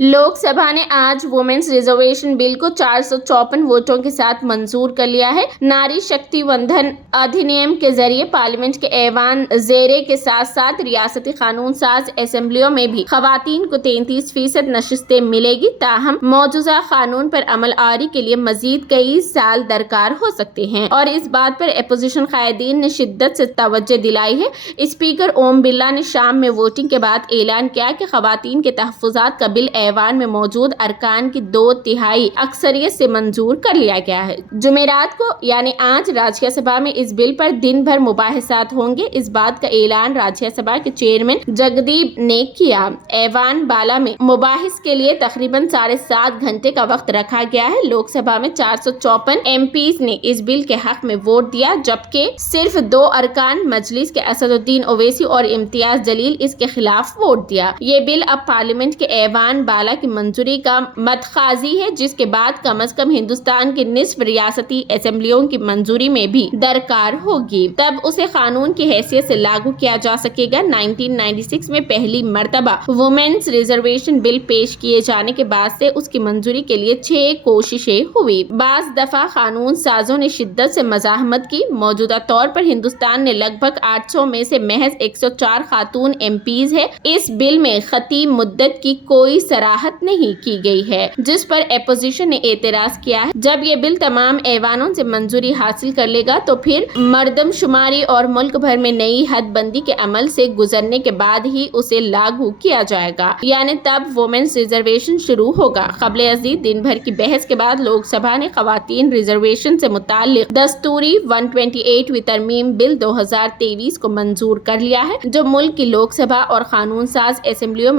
लोकसभा ने आज women's reservation bill को 454 वोटों के साथ मंजूर कर लिया है। नारी शक्ति वंदन अधिनियम के जरिए पार्लियामेंट के ऐवान ज़ेरे के साथ साथ रियासती कानून साज असेंबलियों में भी खवातीन को 33% नशिस्तें मिलेगी। ताहम मौजूदा कानून पर अमल आरी के लिए मजीद कई साल दरकार हो सकते हैं और इस बात पर अपोजिशन कायदीन ने शिद्दत से तवज्जो दिलाई है। स्पीकर ओम बिरला ने शाम में वोटिंग के बाद ऐलान किया कि खवातीन के तहफ़्फ़ुज़ात का बिल ऐवान में मौजूद अरकान की 2/3 अक्सरियत से मंजूर कर लिया गया है। जुमेरात को यानी आज राज्यसभा में इस बिल पर दिन भर मुबाहिसात होंगे। इस बात का ऐलान राज्यसभा के चेयरमैन जगदीप ने किया। ऐवान बाला में मुबाहिस के लिए तकरीबन 7.5 घंटे का वक्त रखा गया है। लोकसभा में 454 MPs ने इस बिल के हक में वोट दिया, जबकि सिर्फ 2 अरकान मजलिस के असदुद्दीन ओवैसी और इम्तियाज जलील इसके खिलाफ वोट दिया। ये बिल अब पार्लियामेंट के ऐवान बाला की मंजूरी का मतखाजी है, जिसके बाद कम से कम हिंदुस्तान की निस्फ रियासती असेंबलियों की मंजूरी में भी दरकार होगी, तब उसे कानून की हैसियत से लागू किया जा सकेगा। 1996 में पहली मर्तबा वुमेन्स रिजर्वेशन बिल पेश किए जाने के बाद से उसकी मंजूरी के लिए 6 कोशिशें हुई। बाज दफा कानून साजों ने शिद्दत से मज़ाहमत की। मौजूदा तौर पर हिंदुस्तान ने लगभग 800 में से महज 104 खातून MPs है। इस बिल में खती मुद्दत की कोई सराहत नहीं की गई है, जिस पर अपोजिशन ने एतराज किया है। जब ये बिल तमाम ऐवानों से मंजूरी हासिल कर लेगा तो फिर मर्दमशुमारी और मुल्क भर में नई हदबंदी के अमल से गुजरने के बाद ही उसे लागू किया जाएगा, यानी तब वुमेन्स रिजर्वेशन शुरू होगा। क़ब्ल अज़ीज़ दिन भर की बहस के बाद लोकसभा ने खवातीन रिजर्वेशन से मुताल्लिक दस्तूरी 128वीं तरमीम बिल 2023 को मंजूर कर लिया है, जो मुल्क की लोकसभा और कानून साज असेंबलियों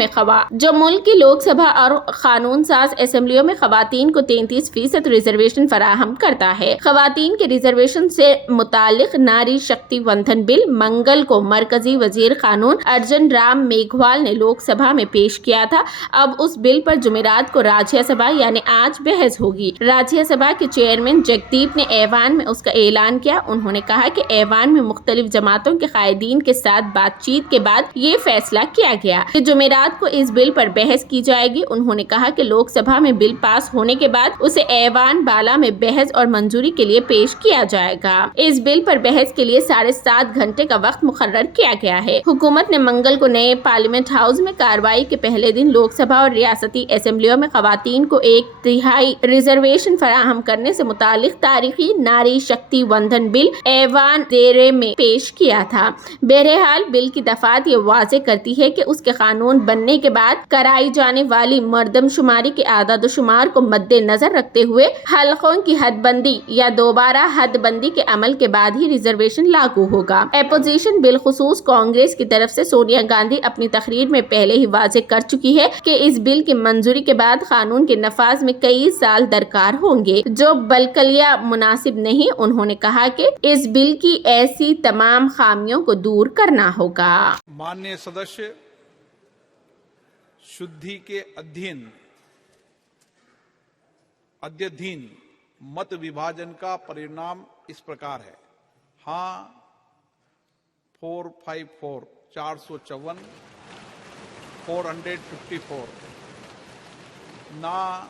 में खवातीन को 33% रिजर्वेशन फराहम करता है। खवातीन के रिजर्वेशन से मुतालिक नारी शक्ति वंदन बिल मंगल को मरकजी वजीर कानून अर्जुन राम मेघवाल ने लोकसभा में पेश किया था। अब उस बिल पर जुमेरात को राज्यसभा यानी आज बहस होगी। राज्यसभा के चेयरमैन जगदीप ने ऐवान में उसका ऐलान किया। उन्होंने कहा कि ऐवान में मुख्तलिफ जमातों के कायदीन के साथ बातचीत के बाद ये फैसला किया गया कि जुमेरात को इस बिल पर बहस की जाएगी। उन्होंने कहा कि लोकसभा में बिल पास होने के बाद उसे ऐवान बाला में बहस और मंजूरी के लिए पेश किया जाएगा। इस बिल पर बहस के लिए 7.5 घंटे का वक्त मुकर्रर किया गया है। हुकूमत ने मंगल को नए पार्लियामेंट हाउस में कार्रवाई के पहले दिन लोकसभा और रियासती असेंबलियों में खवातीन को 1/3 रिजर्वेशन फराहम करने से मुतालिक तारीखी नारी शक्ति वंदन बिल ऐवान ज़ेरे में पेश किया था। बहरहाल बिल की दफात ये वाज़े करती है कि उसके कानून बनने के बाद कराई जाने वाली मर्दमशुमारी के आदादोशुमार को मद्देनजर रखते हुए हलकों की हदबंदी या दोबारा हदबंदी के अमल के बाद ही रिजर्वेशन लागू होगा। अपोजिशन बिलखुसूस कांग्रेस की तरफ से सोनिया गांधी अपनी तकरीर में पहले ही वाज़े कर चुकी है कि इस बिल की मंजूरी के बाद कानून के नफाज में कई साल दरकार होंगे, जो बलकलिया मुनासिब नहीं। उन्होंने कहा कि इस बिल की ऐसी तमाम खामियों को दूर करना होगा। माननीय सदस्य, शुद्धि के अध्ययन मत विभाजन का परिणाम इस प्रकार है। हाँ 454 454, 454, ना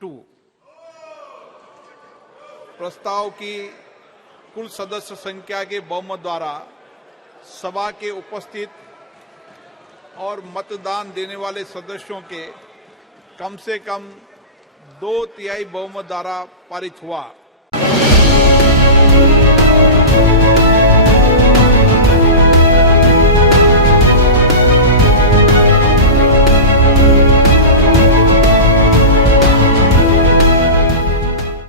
2। प्रस्ताव की कुल सदस्य संख्या के बहुमत द्वारा सभा के उपस्थित और मतदान देने वाले सदस्यों के कम से कम 2/3 बहुमत द्वारा पारित हुआ।